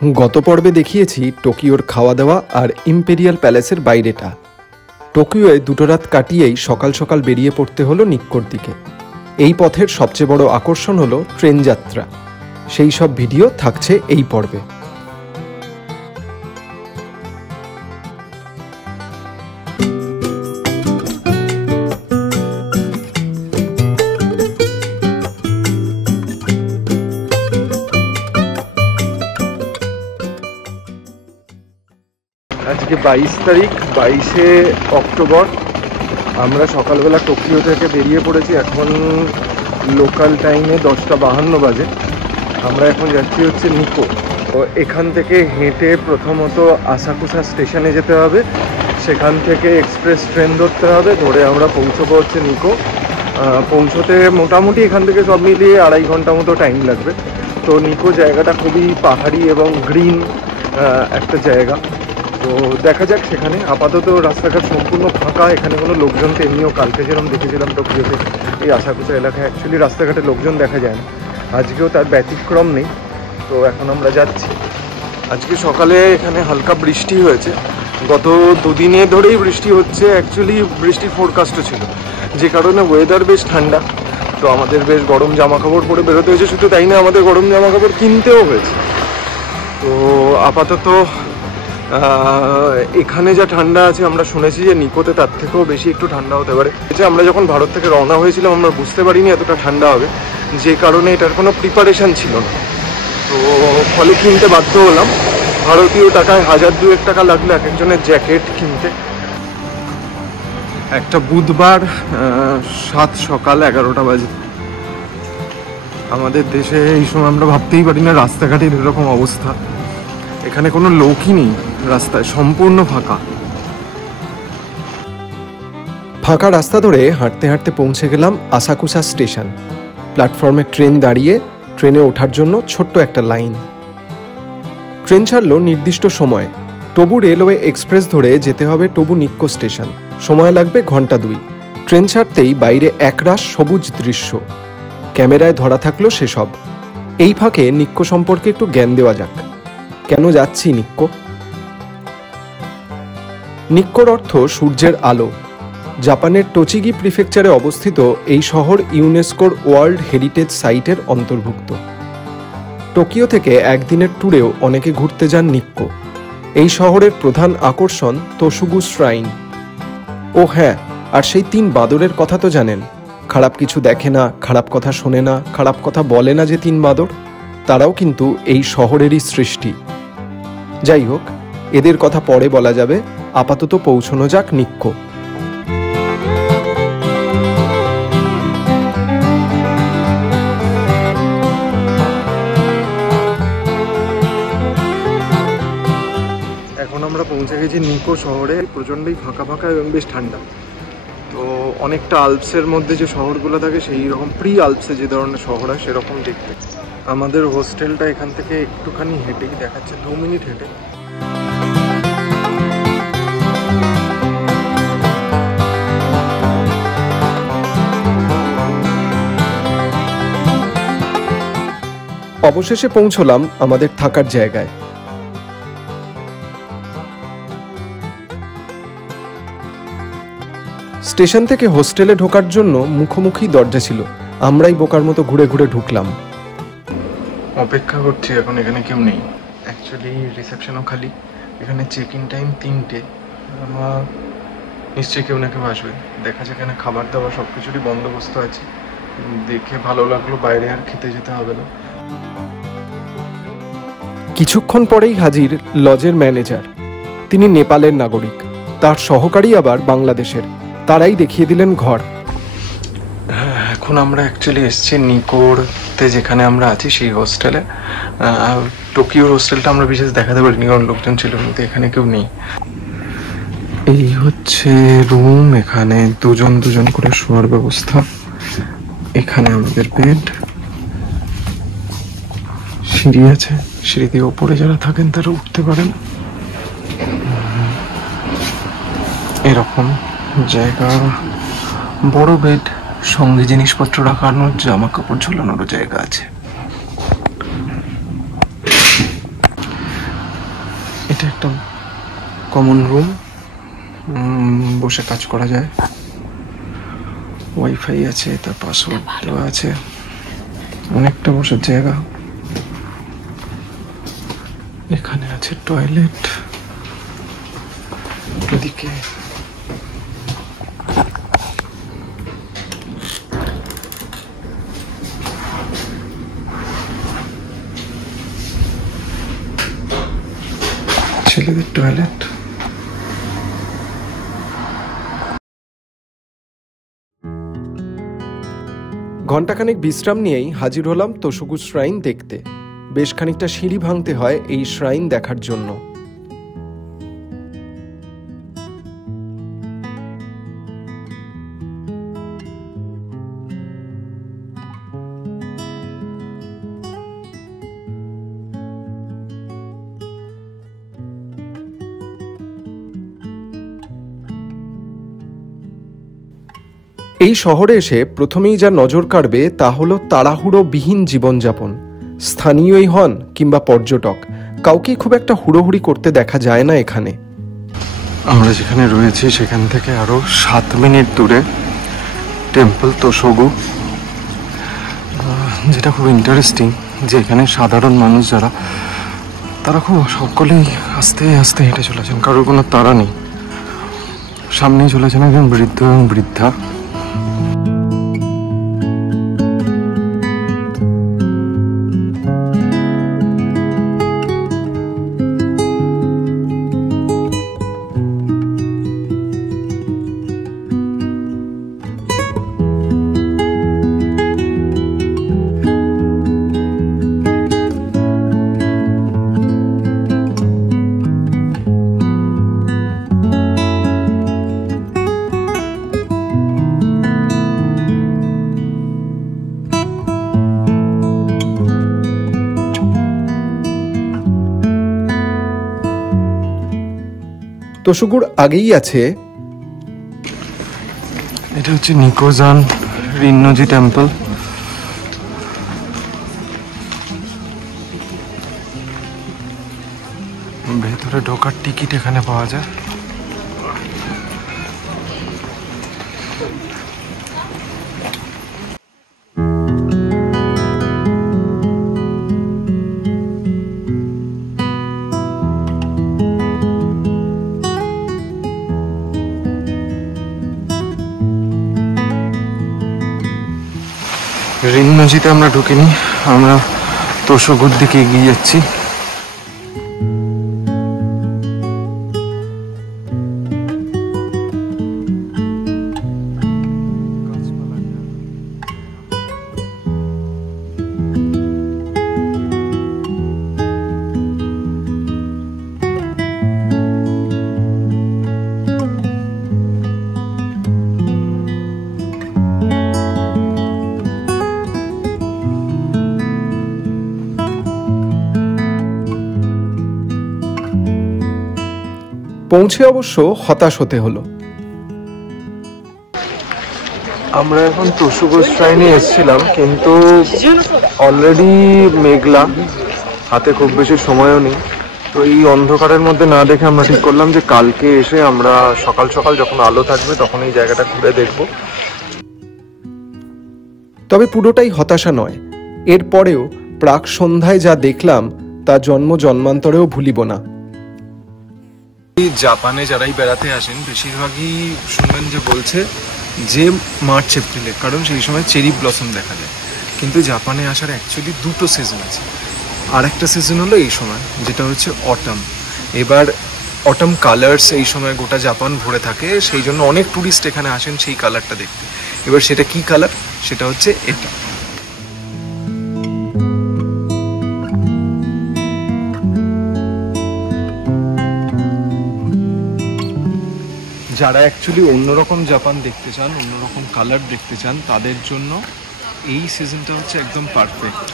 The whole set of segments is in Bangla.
গত পর্বে দেখিয়েছি টোকিওর খাওয়া দাওয়া আর ইম্পেরিয়াল প্যালেসের বাইরেটা। টোকিওয় দুটো রাত কাটিয়েই সকাল সকাল বেরিয়ে পড়তে হলো নিক্কোর দিকে। এই পথের সবচেয়ে বড় আকর্ষণ হলো ট্রেন যাত্রা। সেই সব ভিডিও থাকছে এই পর্বে। আজকে 22 তারিখ, 22শে অক্টোবর। আমরা সকালবেলা টোকিও থেকে বেরিয়ে পড়েছি। এখন লোকাল টাইমে 10:52 বাজে। আমরা এখন যাচ্ছি হচ্ছে নিকো। তো এখান থেকে হেঁটে প্রথমত আসাকুসা স্টেশনে যেতে হবে, সেখান থেকে এক্সপ্রেস ট্রেন ধরতে হবে, ধরে আমরা পৌঁছবো হচ্ছে নিকো। পৌঁছতে মোটামুটি এখান থেকে সব মিলিয়ে 2.5 ঘন্টা মতো টাইম লাগবে। তো নিকো জায়গাটা খুবই পাহাড়ি এবং গ্রিন একটা জায়গা। তো দেখা যাক সেখানে। আপাতত রাস্তাঘাট সম্পূর্ণ ফাঁকা, এখানে কোনো লোকজনকে এমনিও কালকে যেরকম দেখেছিলাম টোকিওতে এই আসাকুসা এলাকায় অ্যাকচুয়ালি রাস্তাঘাটে লোকজন দেখা যায় না, আজকেও তার ব্যতিক্রম নেই। তো এখন আমরা যাচ্ছি। আজকে সকালে এখানে হালকা বৃষ্টি হয়েছে, গত দুদিনে ধরেই বৃষ্টি হচ্ছে। অ্যাকচুয়ালি বৃষ্টির ফোরকাস্টও ছিল, যে কারণে ওয়েদার বেশ ঠান্ডা। তো আমাদের বেশ গরম জামা কাপড় পরে বেরোতে হয়েছে। শুধু তাই না, আমাদের গরম জামা কাপড় কিনতেও হয়েছে। তো আপাতত এখানে যা ঠান্ডা আছে, আমরা শুনেছি যে নিকোতে তার থেকেও বেশি একটু ঠান্ডা হতে পারে। আমরা যখন ভারত থেকে রওনা হয়েছিলাম আমরা বুঝতে পারিনি এতটা ঠান্ডা হবে, যে কারণে এটার কোনো প্রিপারেশন ছিল না। তো ফলে কিনতে বাধ্য হলাম। ভারতীয় টাকায় 1000-2000 টাকা লাগলো এক একজনের জ্যাকেট কিনতে। একটা বুধবার, সকাল 11টা বাজে। আমাদের দেশে এই সময় আমরা ভাবতেই পারি না রাস্তাঘাটের এরকম অবস্থা। এখানে কোনো লোকই নেই, রাস্তায় সম্পূর্ণ ফাঁকা। ফাঁকা রাস্তা ধরে হাঁটতে হাঁটতে পৌঁছে গেলাম আসাকুসা স্টেশন। প্ল্যাটফর্মে ট্রেন দাঁড়িয়ে, ট্রেনে ওঠার জন্য ছোট্ট একটা লাইন। ট্রেন ছাড়লো নির্দিষ্ট সময়ে। তবু রেলওয়ে এক্সপ্রেস ধরে যেতে হবে টবু নিক্কো স্টেশন। সময় লাগবে ঘন্টা 2। ট্রেন ছাড়তেই বাইরে একরাশ সবুজ দৃশ্য, ক্যামেরায় ধরা থাকলো সেসব। এই ফাঁকে নিক্কো সম্পর্কে একটু জ্ঞান দেওয়া যাক। কেন যাচ্ছি নিক্কো? নিক্কোর অর্থ সূর্যের আলো। জাপানের টোচিগি প্রিফেকচারে অবস্থিত এই শহর ইউনেস্কোর ওয়ার্ল্ড হেরিটেজ সাইটের অন্তর্ভুক্ত। টোকিও থেকে একদিনের ট্যুরেও অনেকে ঘুরতে যান নিক্কো। এই শহরের প্রধান আকর্ষণ তোসুগু শ্রাইন। ও হ্যাঁ, আর সেই 3 বাঁদরের কথা তো জানেন। খারাপ কিছু দেখে না, খারাপ কথা শোনে না, খারাপ কথা বলে না যে 3 বাঁদর, তারাও কিন্তু এই শহরেরই সৃষ্টি। যাই হোক, এদের কথা পরে বলা যাবে। আপাতত পৌঁছানো যাক নিক্কো। এখন আমরা পৌঁছে গেছি নিক্কো শহরে। প্রচণ্ডই ফাঁকা ফাঁকা এবং বেশ ঠান্ডা। তো অনেকটা আল্পসের মধ্যে যে শহরগুলো থাকে সেই রকম, প্রি আল্পসে যে ধরনের শহর হয় সেরকম দেখতে। আমাদের হোস্টেলটা এখান থেকে একটুখানি হেঁটেই দেখাচ্ছে, 2 মিনিট হেঁটে। অবশেষে পৌঁছলাম আমাদের থাকার জায়গায়। স্টেশন থেকে হোস্টেলে ঢোকার জন্য মুখোমুখি দরজা ছিল। আমরাই বোকার মতো ঘুরে ঘুরে ঢুকলাম। অপেক্ষা করছি, এখন এখানে কেউ নেই। অ্যাকচুয়ালি রিসেপশনও খালি। এখানে চেক ইন টাইম 3টে। আমার নিশ্চয়ই কেউ না কেউ আসবে। দেখা যাক, এখানে খাবার দাবার সব কিছুরই বন্দোবস্ত আছে। দেখে ভালো লাগলো, বাইরে আর খেতে যেতে হবে না। কিছুক্ষণ পরেই হাজির লজের ম্যানেজার। তিনি নেপালের নাগরিক, তার সহকারী আবার বাংলাদেশের। তারাই দেখিয়ে দিলেন ঘর। এখন আমরা অ্যাকচুয়ালি এসেছি নিকোতে, যেখানে আমরা আছি সেই হোস্টেলে। টোকিওর হোস্টেলটা আমরা বিশেষ দেখাতে পারিনি, কারণ লোকজন ছিল, কিন্তু এখানে কেউ নেই। এই হচ্ছে রুম। এখানে 2জন করে শোয়ার ব্যবস্থা। এখানে আমাদের বেড, সিঁড়ি আছে, সিঁড়ি দিয়ে ওপরে যারা থাকেন তারা উঠতে পারেন। এরকম জায়গা, বড় বেড, সঙ্গে জিনিসপত্র রাখানোর, জামা কাপড় ঝোলানোর জায়গা আছে। এটা একটা কমন রুম, বসে কাজ করা যায়। ওয়াইফাই আছে, তার পাসওয়ার্ড দেওয়া আছে, অনেকটা বসার জায়গা। এখানে আছে টয়লেট, এদিকে ছেলেদের টয়লেট। ঘণ্টাখানেক বিশ্রাম নিয়েই হাজির হলাম তোষুগু শ্রাইন দেখতে। বেশ খানিকটা সিঁড়ি ভাঙতে হয় এই শ্রাইন দেখার জন্য। এই শহরে এসে প্রথমেই যা নজর কাড়বে তা হলো তাড়াহুড়োবিহীন জীবনযাপন। স্থানীয়ই হন কিংবা পর্যটক, কাউকেই খুব একটা হুড়োহুড়ি করতে দেখা যায় না এখানে। আমরা যেখানে রয়েছি সেখান থেকে আরো 7 মিনিট দূরে টেম্পল তোষুগু, যেটা খুব ইন্টারেস্টিং যে এখানে সাধারণ মানুষ যারা, তারা খুব সকলেই আস্তে আস্তে হেঁটে চলেছেন, কারোর কোনো তাড়া নেই। সামনেই চলেছেন একজন বৃদ্ধ এবং বৃদ্ধা। তোষুগুর আগেই আছে, এটা হচ্ছে নিকোজান রিন্নজি টেম্পল। ভেতরে ঢোকার টিকিট এখানে পাওয়া যায়। রিন্নজিতে আমরা ঢুকিনি, আমরা তোষুগুর দিকে এগিয়ে যাচ্ছি। পৌঁছে অবশ্য হতাশ হতে হলো। আমরা এখন তোষুগু শ্রাইনে এসেছিলাম, কিন্তু অলরেডি মেঘলা, হাতে খুব বেশি সময়ও নেই। তো এই অন্ধকারের মধ্যে না দেখে আমরা ঠিক করলাম যে কালকে এসে আমরা সকাল সকাল যখন আলো থাকবে তখন এই জায়গাটা ঘুরে দেখব। তবে পুরোটাই হতাশা নয়, এরপরেও প্রাক সন্ধ্যায় যা দেখলাম তা জন্ম জন্মান্তরেও ভুলিব না। জাপানে যারাই বেড়াতে আসেন বেশিরভাগই শুনবেন যে বলছে যে মার্চ এপ্রিলে, কারণ সেই সময় চেরি ব্লসম দেখা যায়। কিন্তু জাপানে আসার অ্যাকচুয়ালি দুটো সিজন আছে। আর একটা সিজন হলো এই সময়, যেটা হচ্ছে অটাম। এবার অটাম কালার্স এই সময় গোটা জাপান ভরে থাকে, সেই জন্য অনেক ট্যুরিস্ট এখানে আসেন সেই কালারটা দেখতে। এবার সেটা কি কালার, সেটা হচ্ছে এটা। যারা অ্যাকচুয়ালি অন্যরকম জাপান দেখতে চান, অন্যরকম কালার দেখতে চান, তাদের জন্য এই সিজনটা হচ্ছে একদম পারফেক্ট।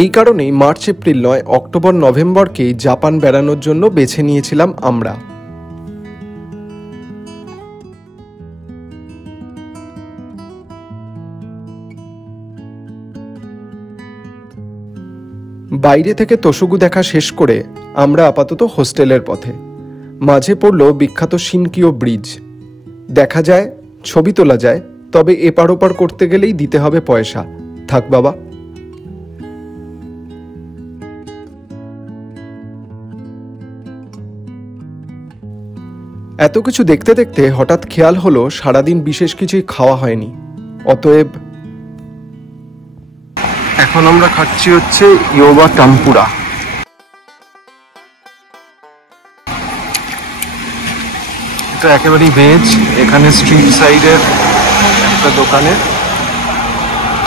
এই কারণেই মার্চ এপ্রিল নয়, অক্টোবর নভেম্বরকেই জাপান বেড়ানোর জন্য বেছে নিয়েছিলাম আমরা। বাইরে থেকে তোশুগু দেখা শেষ করে আমরা আপাতত হোস্টেলের পথে। মাঝে পড়ল বিখ্যাত শিনকিও ব্রিজ। দেখা যায়, ছবি তোলা যায়, তবে এপার ওপার করতে গেলেই দিতে হবে পয়সা। থাক বাবা। এত কিছু দেখতে দেখতে হঠাৎ খেয়াল হলো সারাদিন বিশেষ কিছুই খাওয়া হয়নি। অতএব এখন আমরা খাচ্ছি হচ্ছে ইয়োবা টাম্পুরা। এটা একেবারেই ভেজ। এখানে স্ট্রিট সাইডের একটা দোকানে,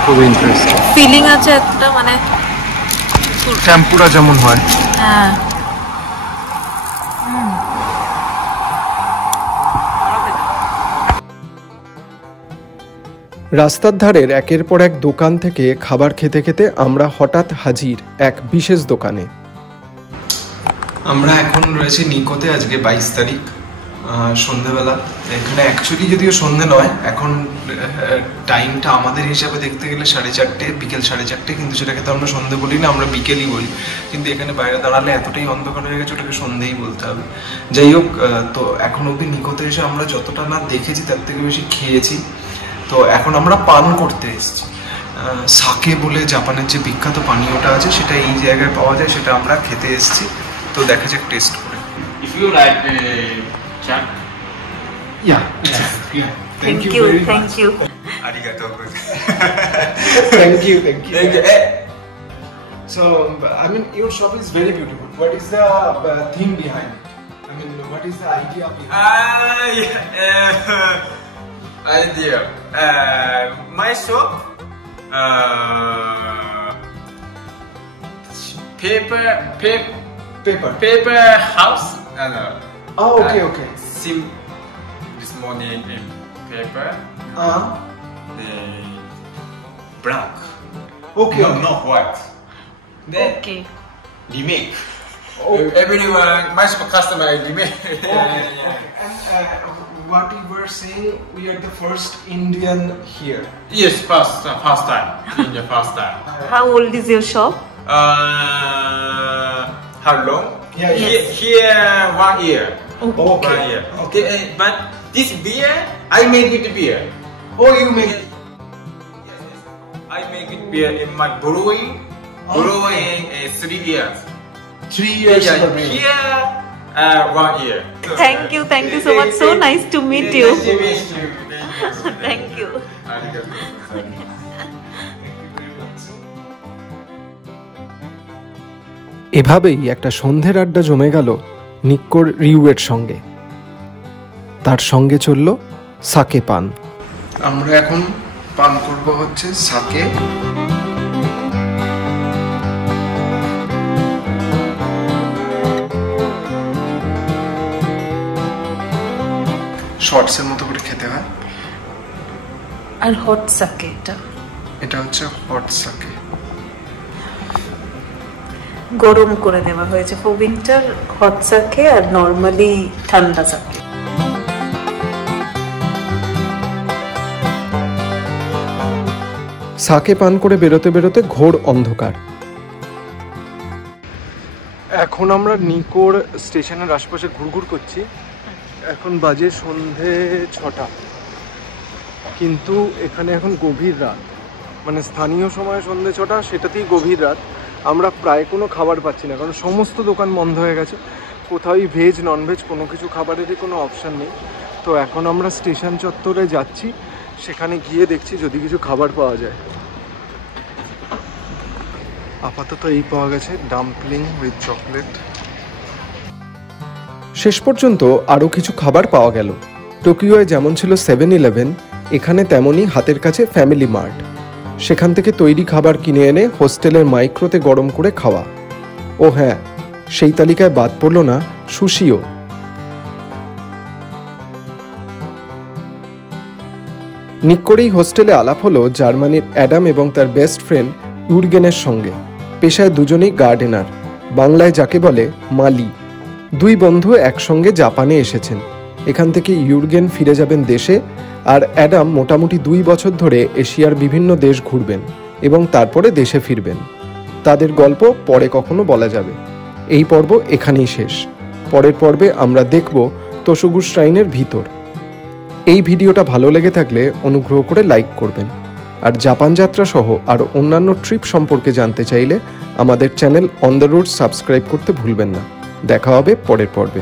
খুব ইন্টারেস্টিং ফিলিং আছে একটা, মানে টেম্পুরা যেমন হয়। হ্যাঁ, রাস্তার ধারের একের পর এক দোকান থেকে খাবার খেতে খেতে আমরা হঠাৎ হাজির এক বিশেষ দোকানে। আমরা এখন রয়েছে নিকোতে। আজকে 22 তারিখ, সন্ধ্যেবেলা। এখানে অ্যাকচুয়ালি যদিও সন্ধ্যে নয়, এখন টাইমটা আমাদের হিসাবে দেখতে গেলে 4:30, বিকেল 4:30, কিন্তু সেটাকে তো আমরা সন্ধ্যে বলি না, আমরা বিকেলই বলি। কিন্তু এখানে বাইরে দাঁড়ালে এতটাই অন্ধকার হয়ে গেছে, ওটাকে সন্ধ্যেই বলতে হবে। যাই হোক, তো এখন অব্দি নিকোতে এসে আমরা যতটা না দেখেছি তার থেকে বেশি খেয়েছি। তো এখন আমরা পান করতে এসেছি। সাকে বলে জাপানের যে বিখ্যাত পানীয়টা আছে, সেটা এই জায়গায় পাওয়া যায়, সেটা আমরা খেতে এসেছি। তো দেখা যাক টেস্ট করে। If you like Jack, Yeah. Thank you, thank you. আরিগাতো। Thank you. Thank you. So, I mean, your shop is very beautiful. What is the theme behind it? I mean, what is the idea behind idea. My shop, paper house. Oh, okay. Sim this morning in paper. Black. Okay. No, not white. Then okay, remake. Everyone, my customer remake. And what you were saying, we are the first Indian here. Yes, first time. In the first time. How old is your shop? How long? Yeah. Here 1 year. Okay. 1 year. Okay, but this beer, I make it beer. Oh, you make it. Yes. I make it beer in my brewing. Brewing 3 years. 3 years. Here 1 year. Thank you so much, so nice to meet you. Nice to meet you. Thank you. এভাবেই একটা সন্ধ্যের আড্ডা জমে গেল নিক্কোর রিউয়ের সঙ্গে। তার সঙ্গে চলল সাকে পান। আমরা এখন পান করব হচ্ছে সাকে। শর্টসের মতো করে খেতে হয়। আর হট সাকে, এটা হচ্ছে হট সাকে। গরম করে দেওয়া হয়েছে ফর উইন্টার হট সাকে, আর নরমালি ঠান্ডা সাকে। সাকে পান করে বেরোতে বেরোতে ঘোর অন্ধকার। এখন আমরা নিকোর স্টেশনের আশপাশে ঘুরঘুর করছি। এখন বাজে সন্ধে 6টা, কিন্তু এখানে এখন গভীর রাত, মানে স্থানীয় সময় সন্ধে 6টা, সেটাতেই গভীর রাত। আমরা প্রায় কোনো খাবার পাচ্ছি না, কারণ সমস্ত দোকান বন্ধ হয়ে গেছে। কোথাওই ভেজ ননভেজ কোনো কিছু খাবারেরই কোনো অপশান নেই। তো এখন আমরা স্টেশন চত্বরে যাচ্ছি, সেখানে গিয়ে দেখছি যদি কিছু খাবার পাওয়া যায়। আপাতত এই পাওয়া গেছে ডাম্পলিং উইথ চকলেট। শেষ পর্যন্ত আরও কিছু খাবার পাওয়া গেল। টোকিওয় যেমন ছিল 7-Eleven, এখানে তেমনই হাতের কাছে ফ্যামিলি মার্ট। সেখান থেকে তৈরি খাবার কিনে এনে হোস্টেলের মাইক্রোতে গরম করে খাওয়া। ও হ্যাঁ, সেই তালিকায় বাদ পড়ল না সুশিও। নিক্কোর এই হোস্টেলে আলাপ হলো জার্মানির অ্যাডাম এবং তার বেস্ট ফ্রেন্ড ইউরগেনের সঙ্গে। পেশায় দুজনেই গার্ডেনার, বাংলায় যাকে বলে মালি। দুই বন্ধু একসঙ্গে জাপানে এসেছেন। এখান থেকে ইউর্গেন ফিরে যাবেন দেশে, আর অ্যাডাম মোটামুটি 2 বছর ধরে এশিয়ার বিভিন্ন দেশ ঘুরবেন এবং তারপরে দেশে ফিরবেন। তাদের গল্প পরে কখনো বলা যাবে। এই পর্ব এখানেই শেষ। পরের পর্বে আমরা দেখব তোশুগু শ্রাইনের ভিতর। এই ভিডিওটা ভালো লেগে থাকলে অনুগ্রহ করে লাইক করবেন, আর জাপান যাত্রা সহ আরও অন্যান্য ট্রিপ সম্পর্কে জানতে চাইলে আমাদের channel on the road subscribe করতে ভুলবেন না। দেখা হবে পরের পর্বে।